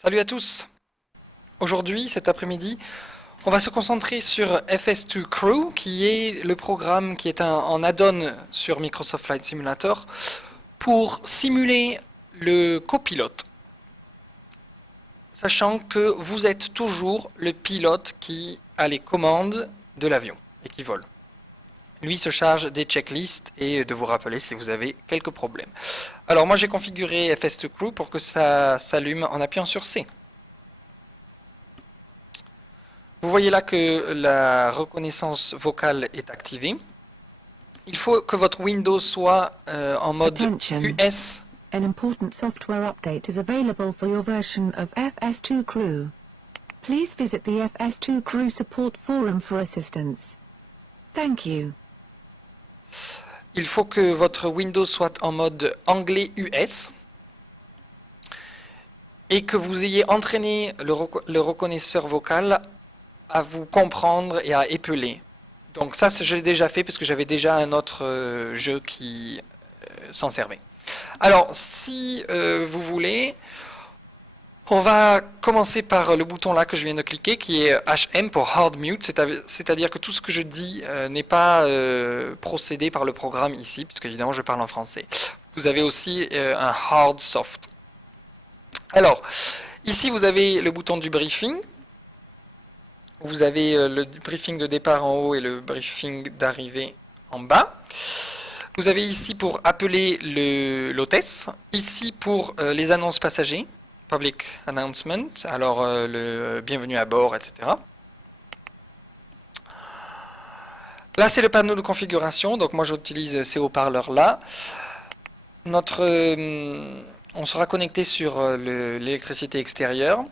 Salut à tous! Aujourd'hui, cet après-midi, on va se concentrer sur FS2Crew, qui est le programme qui est en add-on sur Microsoft Flight Simulator pour simuler le copilote, sachant que vous êtes toujours le pilote qui a les commandes de l'avion et qui vole. Lui se charge des checklists et de vous rappeler si vous avez quelques problèmes. Alors moi j'ai configuré FS2Crew pour que ça s'allume en appuyant sur C. Vous voyez là que la reconnaissance vocale est activée. Il faut que votre Windows soit en mode Attention. US. An important software update is available for your version of FS2Crew. Please visit the FS2Crew support forum for assistance. Thank you. Il faut que votre Windows soit en mode anglais US et que vous ayez entraîné le reconnaisseur vocal à vous comprendre et à épeler. Donc ça, je l'ai déjà fait parce que j'avais déjà un autre jeu qui s'en servait. Alors, si vous voulez, on va commencer par le bouton là que je viens de cliquer, qui est HM pour Hard Mute, c'est-à-dire que tout ce que je dis n'est pas procédé par le programme ici, puisque évidemment je parle en français. Vous avez aussi un Hard Soft. Alors, ici vous avez le bouton du briefing. Vous avez le briefing de départ en haut et le briefing d'arrivée en bas. Vous avez ici pour appeler l'hôtesse, ici pour les annonces passagers, public announcement, alors le bienvenue à bord, etc. Là c'est le panneau de configuration, donc moi j'utilise ces haut-parleurs là. On sera connecté sur l'électricité extérieure.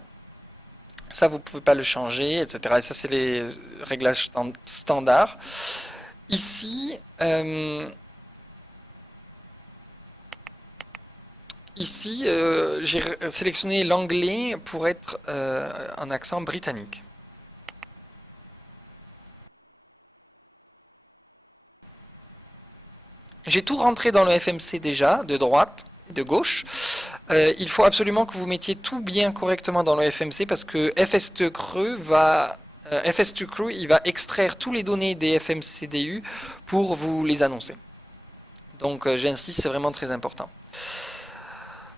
Ça, vous ne pouvez pas le changer, etc. Et ça, c'est les réglages standards. Ici, j'ai sélectionné l'anglais pour être un accent britannique. J'ai tout rentré dans le FMC déjà, de droite et de gauche. Il faut absolument que vous mettiez tout bien correctement dans le FMC parce que FS2Crew il va extraire tous les données des FMCDU pour vous les annoncer. Donc j'insiste, c'est vraiment très important.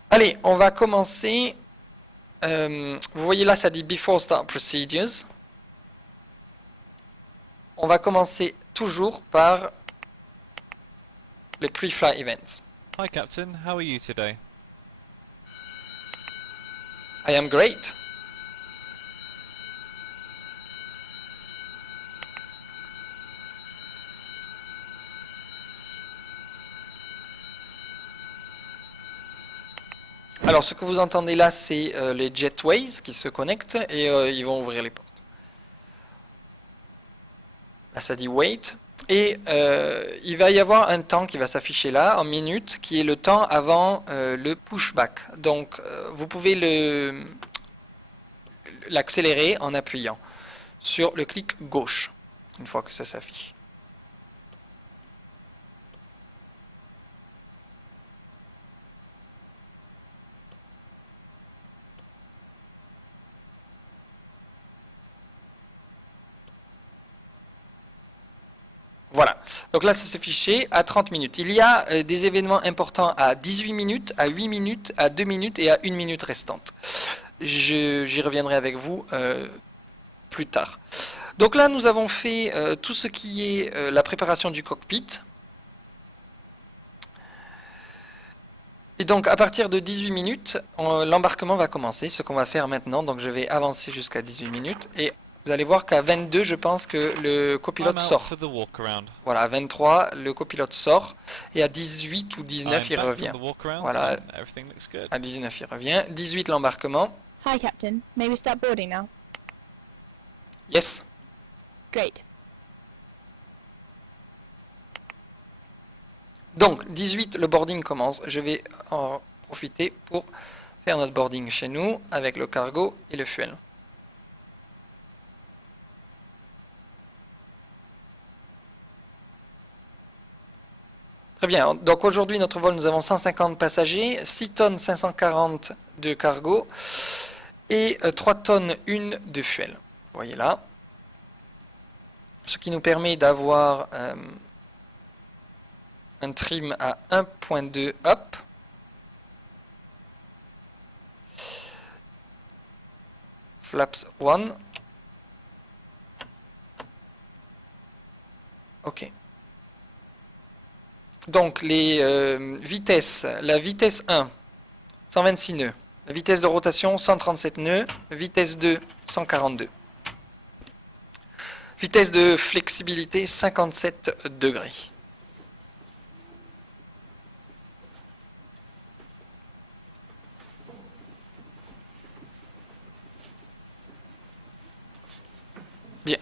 Allez, on va commencer. Vous voyez là, ça dit Before Start Procedures. On va commencer toujours par les Pre-Flight Events. Hi Captain, how are you today? I am great. Alors ce que vous entendez là, c'est les jetways qui se connectent et ils vont ouvrir les portes. Là ça dit wait. Et il va y avoir un temps qui va s'afficher là, en minutes, qui est le temps avant le pushback. Donc vous pouvez l'accélérer en appuyant sur le clic gauche, une fois que ça s'affiche. Voilà, donc là ça s'est affiché à 30 minutes. Il y a des événements importants à 18 minutes, à 8 minutes, à 2 minutes et à 1 minute restante. J'y reviendrai avec vous plus tard. Donc là nous avons fait tout ce qui est la préparation du cockpit. Et donc à partir de 18 minutes, l'embarquement va commencer, ce qu'on va faire maintenant. Donc je vais avancer jusqu'à 18 minutes et vous allez voir qu'à 22, je pense que le copilote sort. Voilà, à 23, le copilote sort. Et à 18 ou 19, il revient. Voilà, à 19, il revient. 18, l'embarquement. Hi, Captain. May we start boarding now? Yes. Great. Donc, 18, le boarding commence. Je vais en profiter pour faire notre boarding chez nous avec le cargo et le fuel. Très bien, donc aujourd'hui notre vol, nous avons 150 passagers, 6 tonnes 540 de cargo et 3 tonnes 1 de fuel. Vous voyez là. Ce qui nous permet d'avoir un trim à 1.2 up. Flaps 1. Ok. Donc les vitesses, la vitesse 1, 126 nœuds. La vitesse de rotation, 137 nœuds. Vitesse 2, 142. Vitesse de flexibilité, 57 degrés. Bien.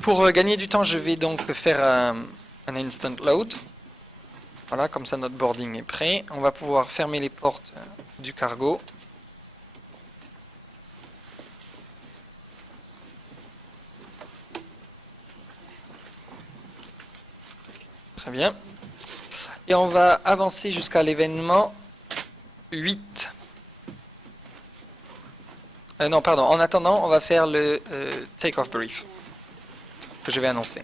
Pour gagner du temps, je vais donc faire un instant load. Voilà, comme ça notre boarding est prêt. On va pouvoir fermer les portes du cargo. Très bien. Et on va avancer jusqu'à l'événement 8. Non, pardon. En attendant, on va faire le take-off brief que je vais annoncer.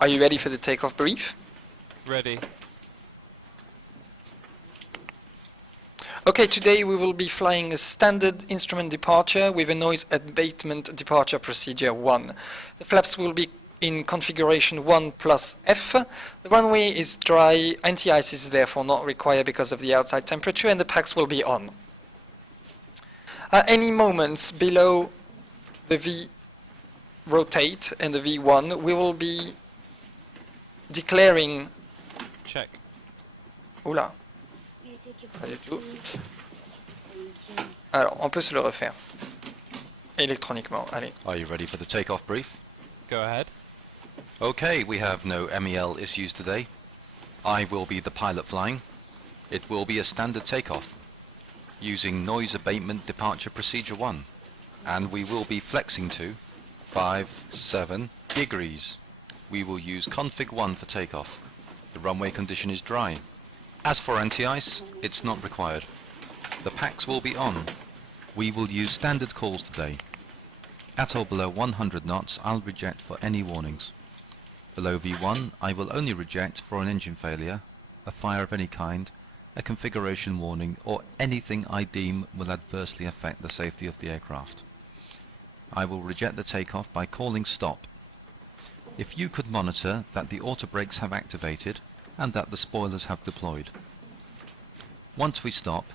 Are you ready for the take-off brief? Ready. Okay, today we will be flying a standard instrument departure with a noise abatement departure procedure 1. The flaps will be in configuration 1 plus F. The runway is dry, anti-ice is therefore not required because of the outside temperature, and the packs will be on. At any moments below the V rotate and the V1, we will be declaring... Check. Oula. Pas du tout. Alors, on peut se le refaire. Électroniquement, allez. Are you ready for the takeoff brief? Go ahead. Okay, we have no MEL issues today. I will be the pilot flying. It will be a standard takeoff, using noise abatement departure procedure 1. And we will be flexing to 57 degrees. We will use config 1 for takeoff. The runway condition is dry. As for anti-ice, it's not required. The packs will be on. We will use standard calls today. At or below 100 knots, I'll reject for any warnings. Below V1, I will only reject for an engine failure, a fire of any kind, a configuration warning, or anything I deem will adversely affect the safety of the aircraft. I will reject the takeoff by calling stop. If you could monitor that the auto brakes have activated and that the spoilers have deployed. Once we stop,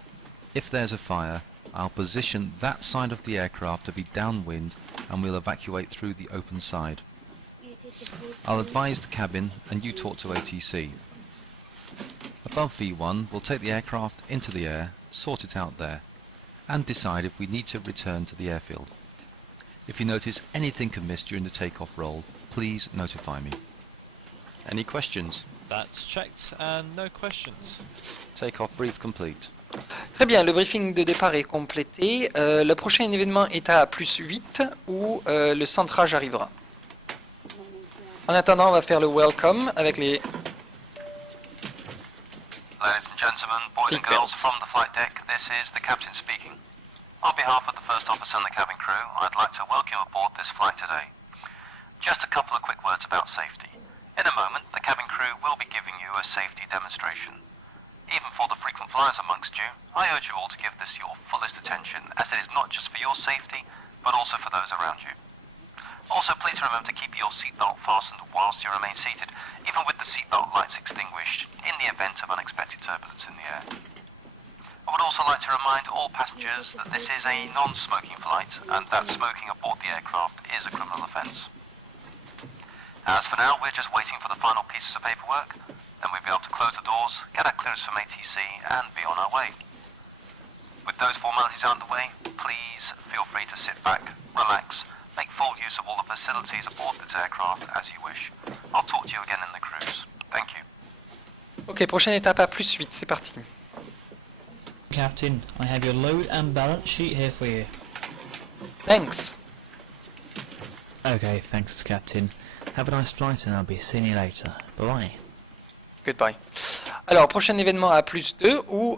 if there's a fire, I'll position that side of the aircraft to be downwind and we'll evacuate through the open side. I'll advise the cabin and you talk to ATC. Above V1, we'll take the aircraft into the air, sort it out there, and decide if we need to return to the airfield. If you notice anything amiss during the takeoff roll, please notify me. Any questions? That's checked and no questions. Takeoff brief complete. Très bien, le briefing de départ est complété. Le prochain événement est à plus 8 où le centrage arrivera. En attendant, on va faire le welcome avec les Ladies and gentlemen, boys and girls seatbelts. from the flight deck, this is the captain speaking. On behalf of the first officer and the cabin crew, I'd like to welcome you aboard this flight today. Just a couple of quick words about safety. In a moment, the cabin crew will be giving you a safety demonstration. Even for the frequent flyers amongst you, I urge you all to give this your fullest attention, as it is not just for your safety, but also for those around you. Also, please remember to keep your seatbelt fastened whilst you remain seated, even with the seatbelt lights extinguished, in the event of unexpected turbulence in the air. I would also like to remind all passengers that this is a non-smoking flight, and that smoking aboard the aircraft is a criminal offence. As for now, we're just waiting for the final pieces of paperwork, then we'll be able to close the doors, get our clearance from ATC, and be on our way. With those formalities out of the way, please feel free to sit back, relax, make full use of all the facilities aboard this aircraft as you wish. I'll talk to you again in the cruise. Thank you. Ok, prochaine étape à plus 8, c'est parti. Captain, I have your load and balance sheet here for you. Thanks. Okay, thanks, Captain. Have a nice flight and I'll be seeing you later. Bye-bye. Goodbye. Alors, prochain événement à +2 où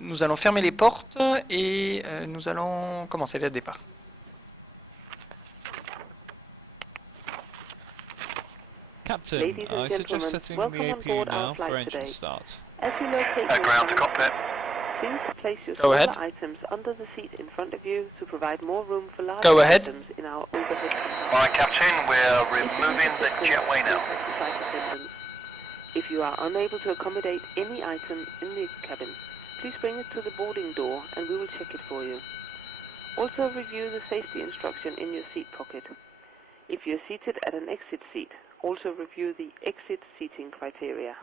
nous allons fermer les portes et nous allons commencer le départ. Captain, Ladies and I suggest gentlemen, setting welcome the on APU board our now flight for engine today. start. As you locate your Ground to cabin, cockpit. please place your Go smaller ahead. items under the seat in front of you to provide more room for larger Go ahead. items in our overhead compartment. Alright, Captain, we're If you removing need the assistance, jetway now. contact the flight attendants. If you are unable to accommodate any item in the cabin, please bring it to the boarding door and we will check it for you. Also review the safety instruction in your seat pocket. If you're seated at an exit seat, also review the exit seating criteria.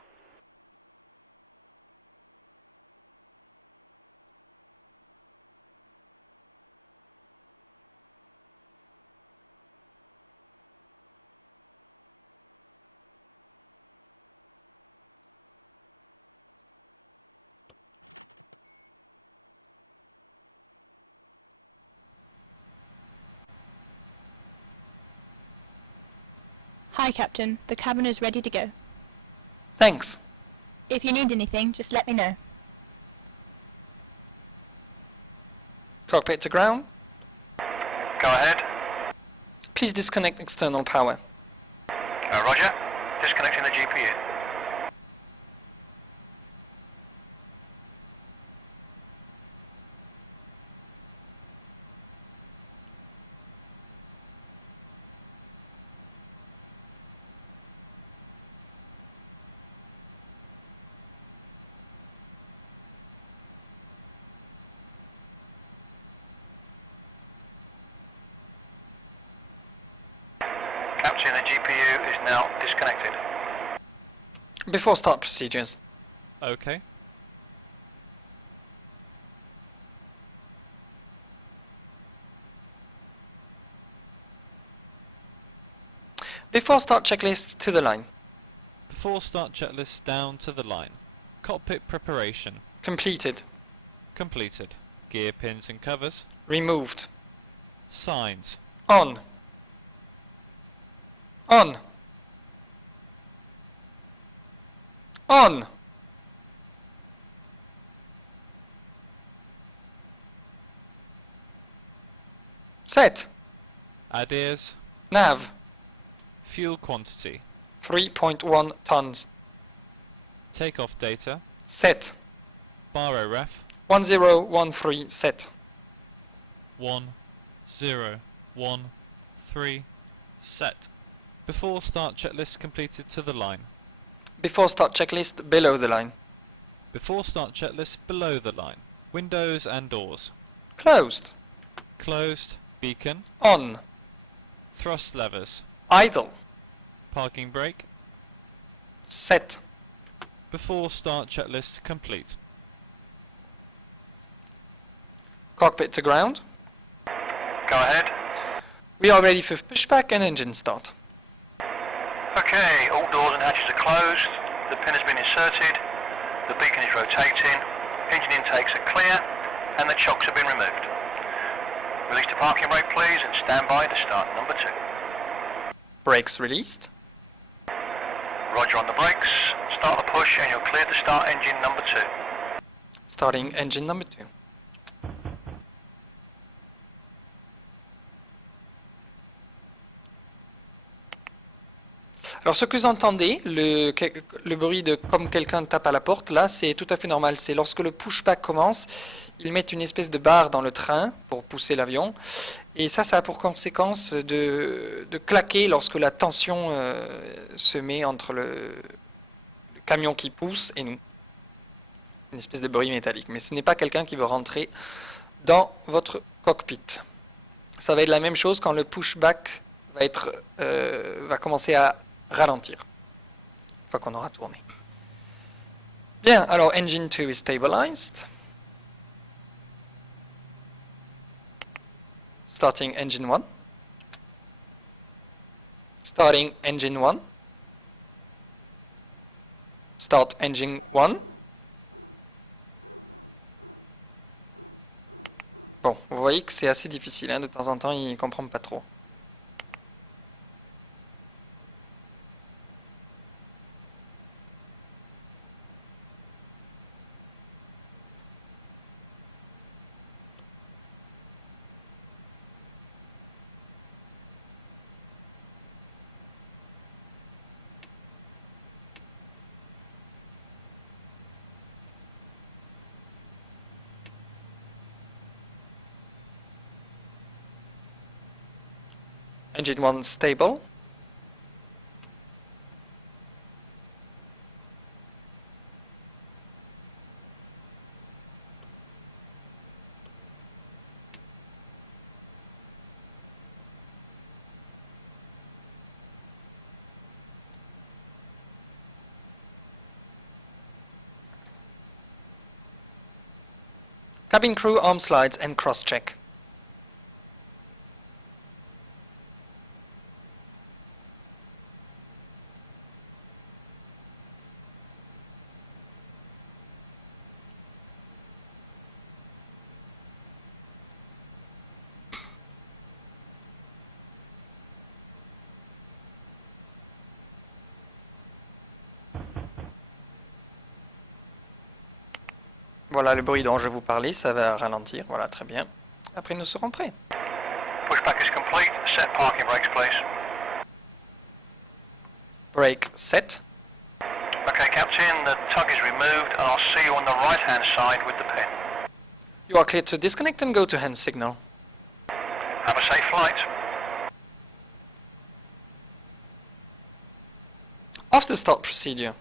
Hi, Captain. The cabin is ready to go. Thanks. If you need anything, just let me know. Cockpit to ground. Go ahead. Please disconnect external power. Roger. Disconnecting the GPU. Captain, the GPU is now disconnected. Before start procedures. Okay. Before start checklist to the line. Before start checklist down to the line. Cockpit preparation. Completed. Completed. Gear pins and covers. Removed. Signs. On. On. On. Set. Ideas. Nav. Fuel quantity. 3.1 tons. Takeoff data. Set. Baro ref. 1013 set. 1013 set. Before start checklist completed to the line. Before start checklist below the line. Before start checklist below the line. Windows and doors. Closed. Closed. Beacon. On. Thrust levers. Idle. Parking brake. Set. Before start checklist complete. Cockpit to ground. Go ahead. We are ready for pushback and engine start. Okay, all doors and hatches are closed. The pin has been inserted. The beacon is rotating. Engine intakes are clear. And the chocks have been removed. Release the parking brake, please, and stand by to start number 2. Brakes released. Roger on the brakes. Start the push and you'll clear to start engine number 2. Starting engine number 2. Alors ce que vous entendez, le bruit de comme quelqu'un tape à la porte, là c'est tout à fait normal. C'est lorsque le pushback commence, ils mettent une espèce de barre dans le train pour pousser l'avion. Et ça a pour conséquence de claquer lorsque la tension se met entre le camion qui pousse et nous. Une espèce de bruit métallique. Mais ce n'est pas quelqu'un qui veut rentrer dans votre cockpit. Ça va être la même chose quand le pushback va commencer à ralentir, une fois qu'on aura tourné. Bien, alors engine 2 is stabilized. Starting engine 1. Starting engine 1. Start engine 1. Bon, vous voyez que c'est assez difficile, hein, de temps en temps il ne comprend pas trop. Engine 1 stable. Cabin crew arm slides and cross-check. Voilà le bruit dont je vous parlais, ça va ralentir, voilà, très bien. Après nous serons prêts. Pushback is complete. Set parking brakes, please. Brake set. Okay, Captain, the tug is removed and I'll see you on the right-hand side with the pin. You are clear to disconnect and go to hand signal. Have a safe flight. Off the start procedure.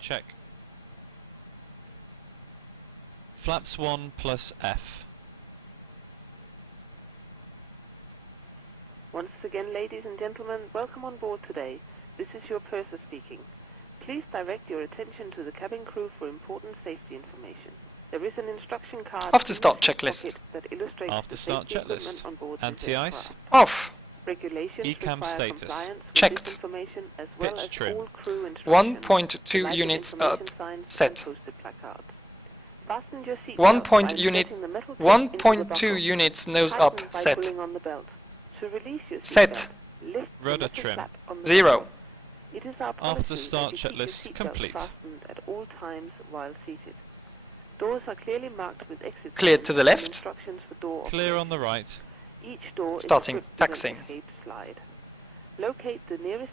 Check. Flaps 1 plus F. Once again, ladies and gentlemen, welcome on board today. This is your purser speaking. Please direct your attention to the cabin crew for important safety information. There is an instruction card Off the in start the seat checklist. pocket that illustrates After the start safety equipment checklist. on board this Anti-ice. aircraft. Off. Regulations Ecam require status. compliance with Checked. this information as well Pitch as trim. all crew instructions. 1.2 Lighted units information up. signs Set. and posted placards. Fasten your seat 1 belt point by unit. inserting the metal clip into the 1.2 buckle. units nose Tighten up. by Set. pulling on the belt. To release your Set. seat belt, lift the Rudder metal trim. flap on the 0. buckle. It is our policy After start that you keep your checklist seat belt complete. fastened at all times while seated. Doors are clearly marked with exit Cleared signs to the and left. instructions for door Clear operation. on the right. Each door Starting is equipped with an taxiing. escape slide. Locate the nearest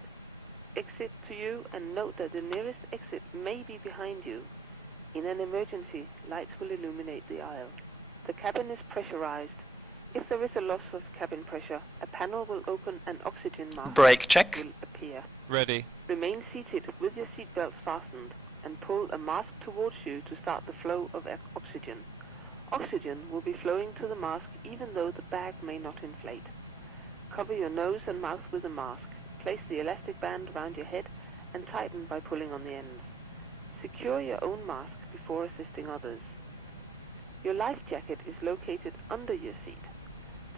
exit to you and note that the nearest exit may be behind you. In an emergency, lights will illuminate the aisle. The cabin is pressurized. If there is a loss of cabin pressure, a panel will open and oxygen mask Brake check. will appear. Ready. Remain seated with your seatbelts fastened and pull a mask towards you to start the flow of oxygen. Oxygen will be flowing to the mask even though the bag may not inflate. Cover your nose and mouth with a mask. Place the elastic band around your head and tighten by pulling on the ends. Secure your own mask before assisting others. Your life jacket is located under your seat.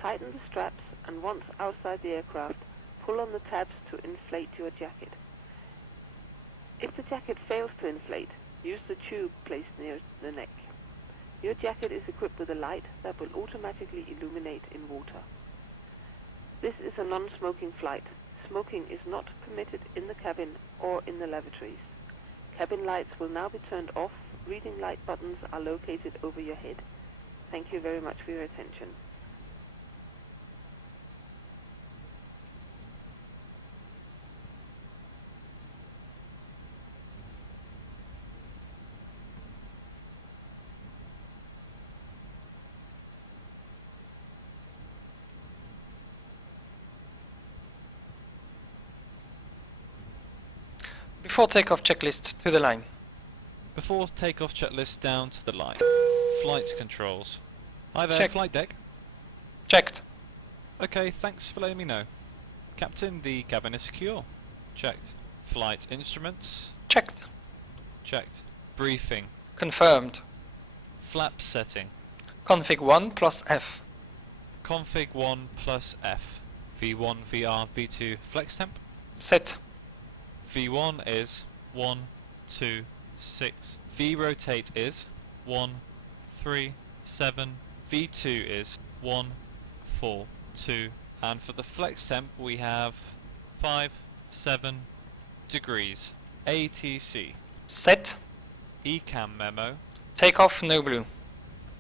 Tighten the straps and once outside the aircraft, pull on the tabs to inflate your jacket. If the jacket fails to inflate, use the tube placed near the neck. Your jacket is equipped with a light that will automatically illuminate in water. This is a non-smoking flight. Smoking is not permitted in the cabin or in the lavatories. Cabin lights will now be turned off. Reading light buttons are located over your head. Thank you very much for your attention. Before takeoff checklist to the line. Before takeoff checklist down to the line. Flight controls. Hi there, Check. flight deck. Checked. Okay, thanks for letting me know. Captain, the cabin is secure. Checked. Flight instruments. Checked. Checked. Briefing. Confirmed. Flap setting. Config 1 plus F. Config 1 plus F. V1, VR, V2, flex temp. Set. V1 is 1, 2, 6. V rotate is 1, 3, 7. V2 is 1, 4, 2. And for the flex temp we have 5, 7 degrees. ATC. Set. Ecam memo. Takeoff no blue.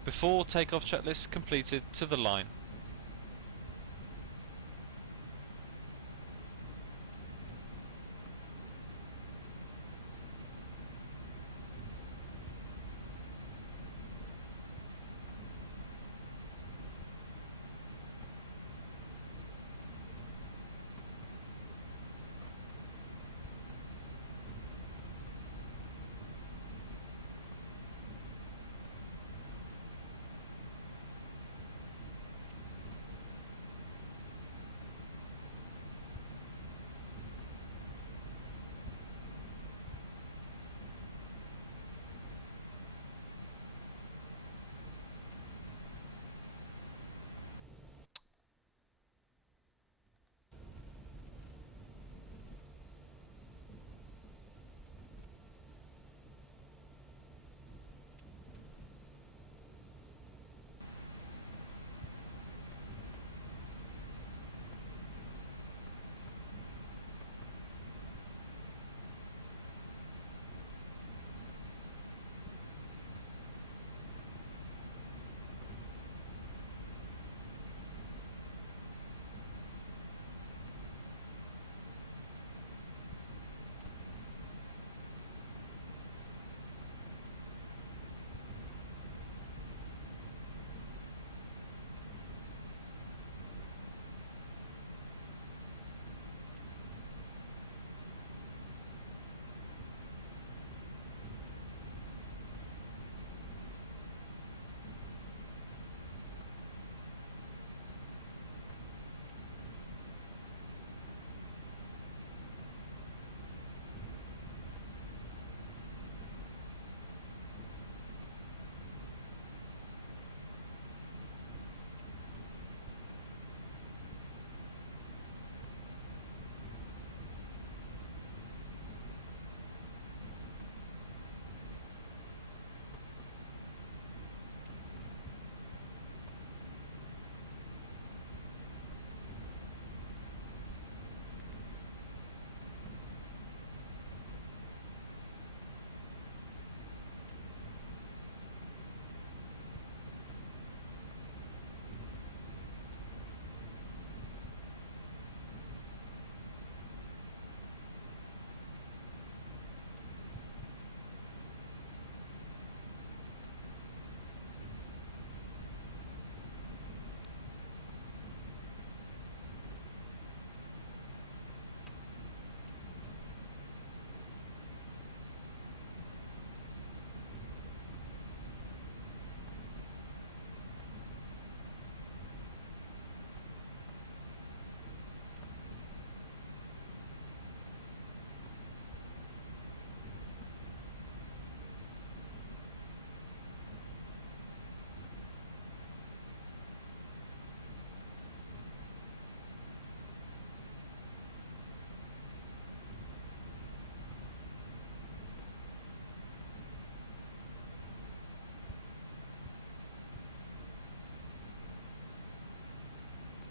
Before takeoff checklist completed to the line.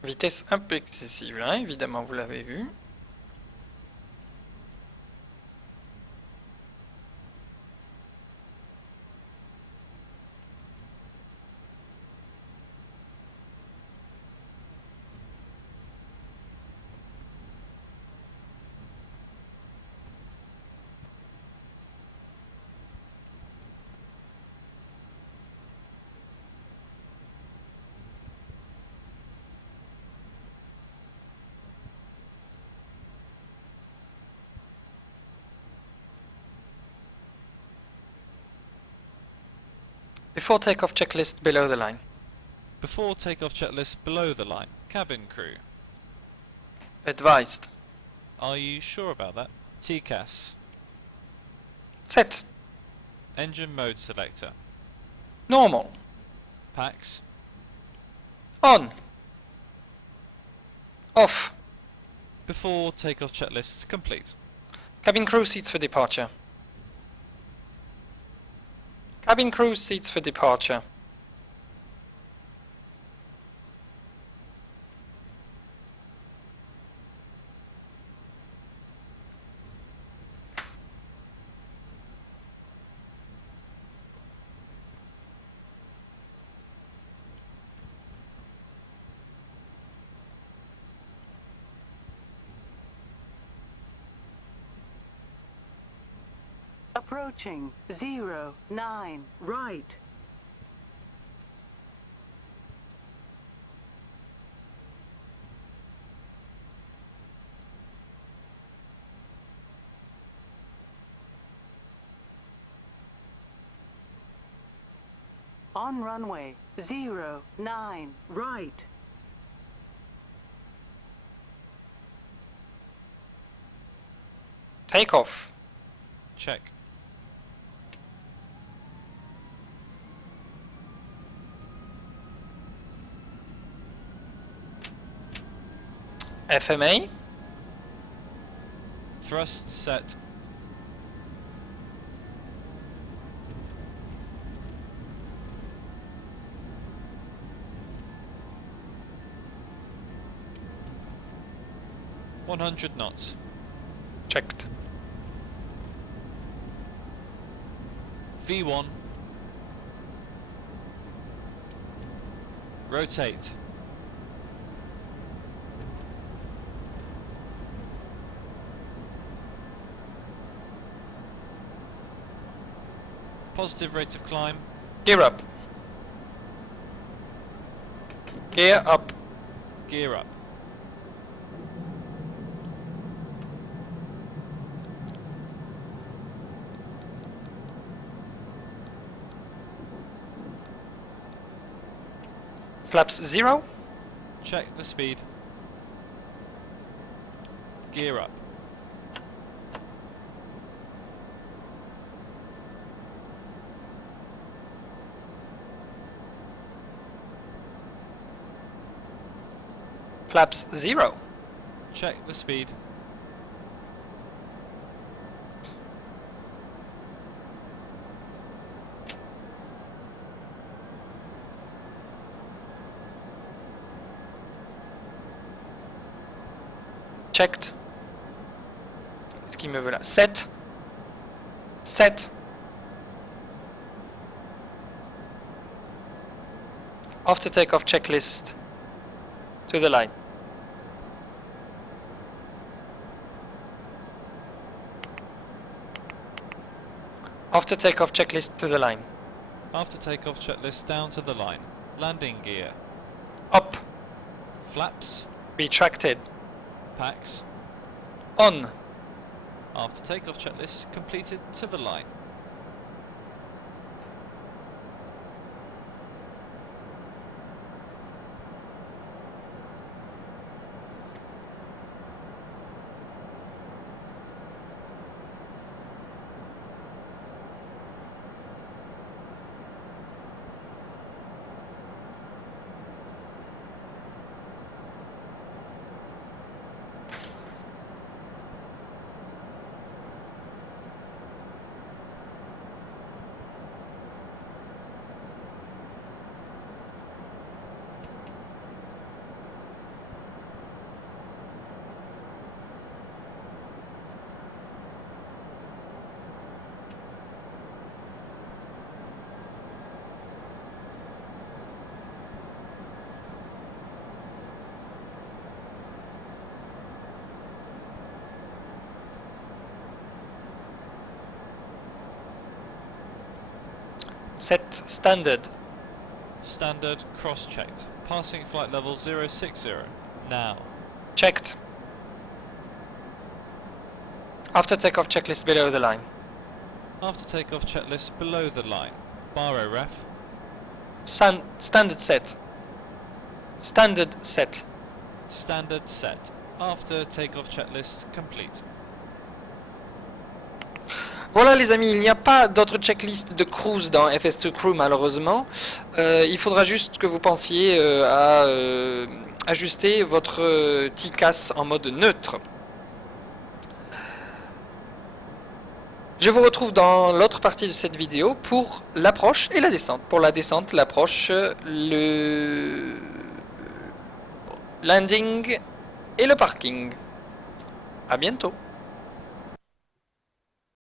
Vitesse un peu excessive, là, évidemment, vous l'avez vu. Before takeoff checklist below the line. Before takeoff checklist below the line. Cabin crew. Advised. Are you sure about that? TCAS. Set. Engine mode selector. Normal. PAX. On. Off. Before takeoff checklist complete. Cabin crew seats for departure. Cabin crew seats for departure. Approaching 09 right. On runway 09 right. Takeoff. Check. FMA. Thrust set. .100 knots. Checked. V1. Rotate. Positive rate of climb. Gear up. Gear up. Gear up. Flaps 0. Check the speed. Gear up. Flaps 0. Check the speed. Checked. Qu'est-ce qu'il me veut là? 7. 7. After takeoff checklist to the line. After takeoff checklist to the line. After takeoff checklist down to the line. Landing gear. Up. Flaps. Retracted. PAX. On. After takeoff checklist completed to the line. Set standard. Standard cross-checked. Passing flight level 060. Now. Checked. After takeoff checklist below the line. After takeoff checklist below the line. Baro ref. Standard set. Standard set. Standard set. After takeoff checklist complete. Voilà les amis, il n'y a pas d'autre checklist de cruise dans FS2Crew malheureusement. Il faudra juste que vous pensiez à ajuster votre TCAS en mode neutre. Je vous retrouve dans l'autre partie de cette vidéo pour l'approche et la descente. Pour la descente, l'approche, le landing et le parking. À bientôt.